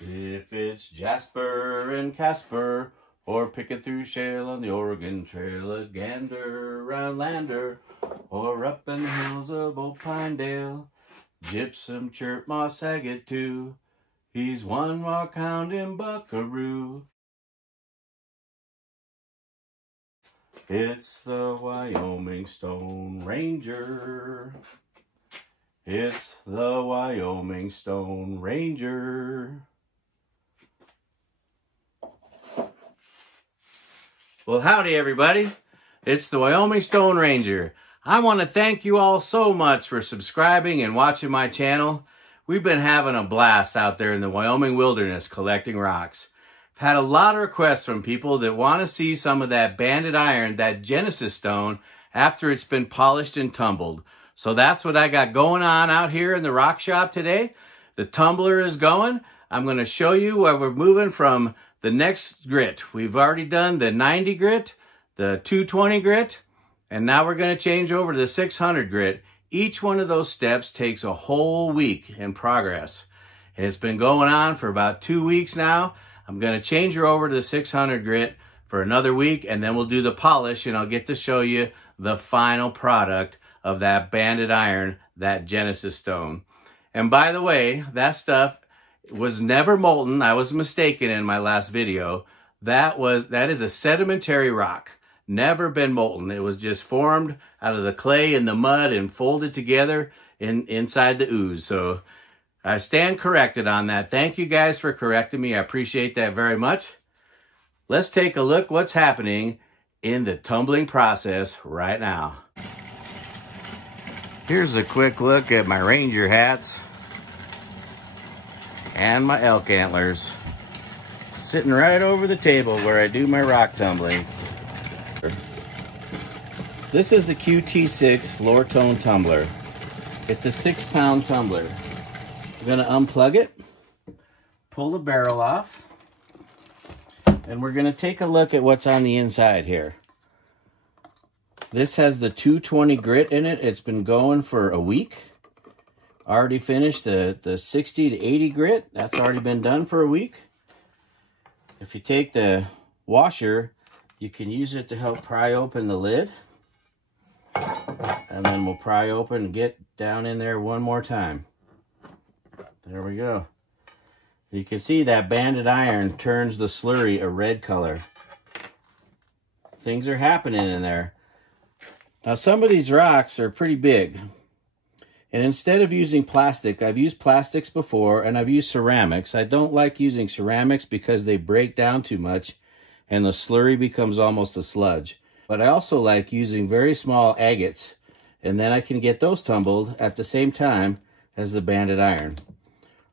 If it's Jasper and Casper, or picking through shale on the Oregon Trail, a gander around Lander, or up in the hills of Old Pinedale, gypsum chirp moss agate too. He's one rockhounding buckaroo. It's the Wyoming Stone Ranger. It's the Wyoming Stone Ranger. Well, howdy everybody. It's the Wyoming Stone Ranger. I want to thank you all so much for subscribing and watching my channel. We've been having a blast out there in the Wyoming wilderness collecting rocks. I've had a lot of requests from people that want to see some of that banded iron, that Genesis stone, after it's been polished and tumbled. So that's what I got going on out here in the rock shop today. The tumbler is going. I'm going to show you where we're moving from the next grit. We've already done the 90 grit, the 220 grit, and now we're going to change over to the 600 grit. Each one of those steps takes a whole week in progress. And it's been going on for about 2 weeks now. I'm going to change her over to the 600 grit for another week, and then we'll do the polish, and I'll get to show you the final product of that banded iron, that Genesis stone. And by the way, that stuff was never molten. I was mistaken in my last video. That is a sedimentary rock. Never been molten. It was just formed out of the clay and the mud and folded together inside the ooze. So I stand corrected on that. Thank you guys for correcting me. I appreciate that very much. Let's take a look what's happening in the tumbling process right now. Here's a quick look at my Ranger hats and my elk antlers, sitting right over the table where I do my rock tumbling. This is the QT6 lower tone tumbler. It's a 6-pound tumbler. I'm gonna unplug it, pull the barrel off, and we're gonna take a look at what's on the inside here. This has the 220 grit in it. It's been going for a week. Already finished the 60 to 80 grit. That's already been done for a week. If you take the washer, you can use it to help pry open the lid. And then we'll pry open and get down in there one more time. There we go. You can see that banded iron turns the slurry a red color. Things are happening in there. Now some of these rocks are pretty big. And instead of using plastic, I've used plastics before and I've used ceramics. I don't like using ceramics because they break down too much and the slurry becomes almost a sludge. But I also like using very small agates, and then I can get those tumbled at the same time as the banded iron.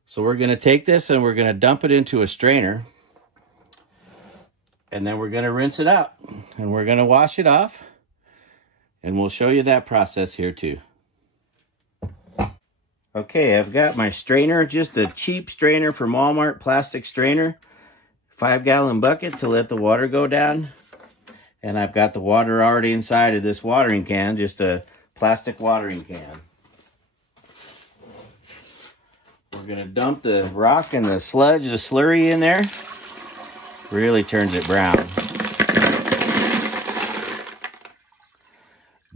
So we're going to take this and we're going to dump it into a strainer, and then we're going to rinse it out and we're going to wash it off, and we'll show you that process here too. Okay, I've got my strainer, just a cheap strainer from Walmart, plastic strainer, 5-gallon bucket to let the water go down. And I've got the water already inside of this watering can, just a plastic watering can. We're going to dump the rock and the sludge, the slurry in there. Really turns it brown.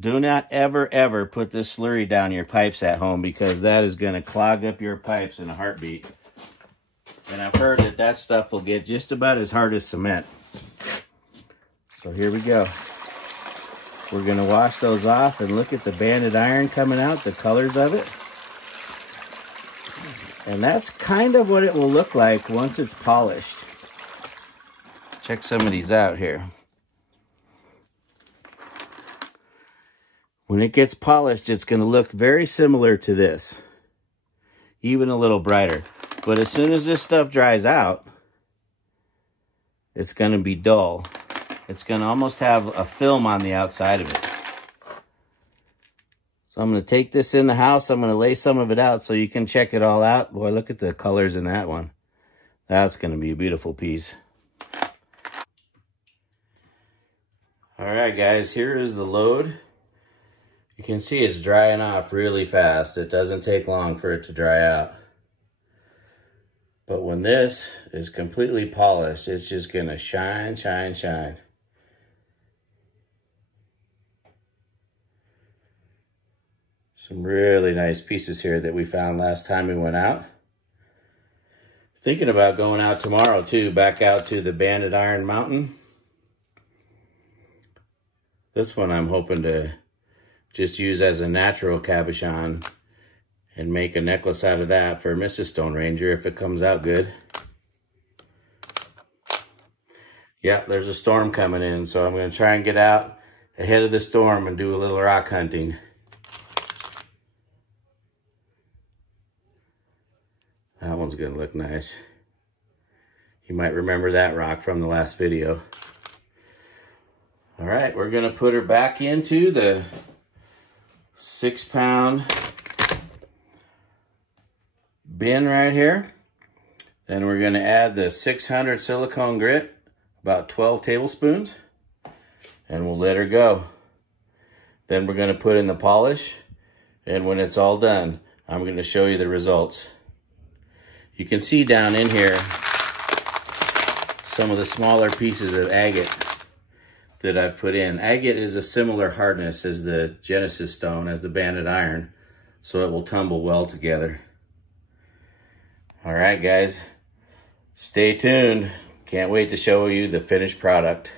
Do not ever put this slurry down your pipes at home, because that is going to clog up your pipes in a heartbeat. And I've heard that that stuff will get just about as hard as cement. So here we go. We're going to wash those off and look at the banded iron coming out, the colors of it. And that's kind of what it will look like once it's polished. Check some of these out here. When it gets polished, it's going to look very similar to this. Even a little brighter. But as soon as this stuff dries out, it's going to be dull. It's going to almost have a film on the outside of it. So I'm going to take this in the house. I'm going to lay some of it out so you can check it all out. Boy, look at the colors in that one. That's going to be a beautiful piece. All right, guys, here is the load. You can see it's drying off really fast. It doesn't take long for it to dry out. But when this is completely polished, it's just gonna shine, shine, shine. Some really nice pieces here that we found last time we went out. Thinking about going out tomorrow too, back out to the Banded Iron Mountain. This one I'm hoping to just use as a natural cabochon and make a necklace out of that for Mrs. Stone Ranger if it comes out good. Yeah, there's a storm coming in, so I'm gonna try and get out ahead of the storm and do a little rock hunting. That one's gonna look nice. You might remember that rock from the last video. All right, we're gonna put her back into the 6-pound bin right here. Then we're gonna add the 600 silicone grit, about 12 tablespoons, and we'll let her go. Then we're gonna put in the polish, and when it's all done, I'm gonna show you the results. You can see down in here some of the smaller pieces of agate that I've put in. Agate is a similar hardness as the Genesis stone, as the banded iron, so it will tumble well together. All right, guys, stay tuned. Can't wait to show you the finished product.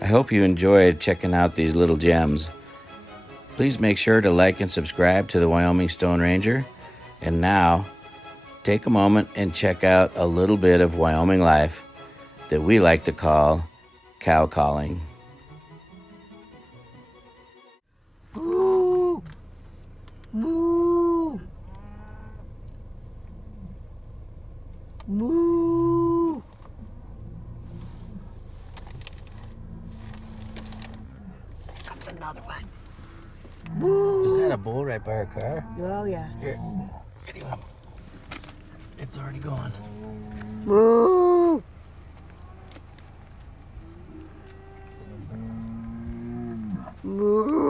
I hope you enjoyed checking out these little gems. Please make sure to like and subscribe to the Wyoming Stone Ranger. And now, take a moment and check out a little bit of Wyoming life that we like to call cow calling. Moo! Moo! Moo! Here comes another one. Moo! Is that a bull right by our car? Oh, yeah. Here, video him. It's already going. Moo! Moo!